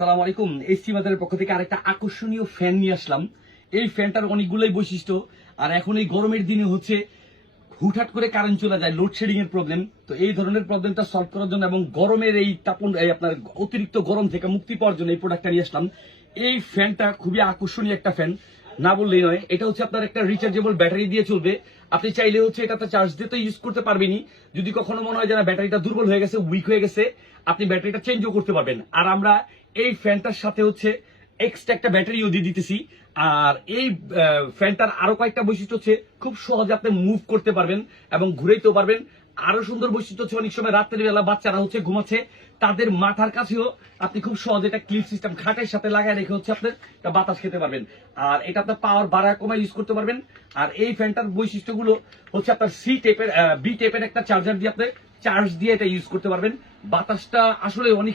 সালাম আলাইকুম। এসি বাজারের পক্ষ থেকে আরেকটা আকর্ষণীয় ফ্যান নিয়ে আসলাম। এই ফ্যানটার অনেকগুলোই বৈশিষ্ট্য। আর এখন এই গরমের দিনে হচ্ছে হুটহাট করে কারেন্ট চলে যায় লোডশেডিং এর প্রবলেম তো এই ধরনের প্রবলেমটা সলভ করার জন্য এবং গরমের এই তাপন এই আপনার অতিরিক্ত গরম থেকে মুক্তি পাওয়ার জন্য এই প্রোডাক্টটা নিয়ে আসলাম। এই ফ্যানটা খুবই আকর্ষণীয় একটা ফ্যান না বললেই নয়, এটা হচ্ছে আপনার একটা রিচার্জেবল ব্যাটারি দিয়ে চলবে। আপনি চাইলে হচ্ছে এটা চার্জ দিতে ইউজ করতে পারবেনি যদি কখনো মনে হয় যে ব্যাটারিটা দুর্বল হয়ে গেছে উইক হয়ে গেছে, আপনি ব্যাটারিটা চেঞ্জও করতে পারবেন। আর আমরা এই ফ্যানটার সাথে হচ্ছে এক্সট্রা একটা ব্যাটারিও দিয়ে দিতেছি। আর এই ফ্যানটার আরও কয়েকটা বৈশিষ্ট্য হচ্ছে, খুব সহজে আপনি মুভ করতে পারবেন এবং ঘুরেইতেও পারবেন। আরও সুন্দর বৈশিষ্ট্য হচ্ছে, অনেক সময় রাত্রের বেলা বাচ্চারা হচ্ছে ঘুমাচ্ছে, তাদের মাথার কাছেও আপনি খুব সহজে একটা ক্লিপ সিস্টেম খাটের সাথে লাগায় রেখে হচ্ছে আপনি একটা বাতাস খেতে পারবেন। আর এটা আপনার পাওয়ার বাড়া কমা ইউজ করতে পারবেন। আর এই ফ্যানটার বৈশিষ্ট্যগুলো হচ্ছে আপনার সি টেপের বি টেপের একটা চার্জার দিয়ে আপনি চার্জ দিয়ে এটা ইউজ করতে পারবেন। বাতাসটা আসলে অনেক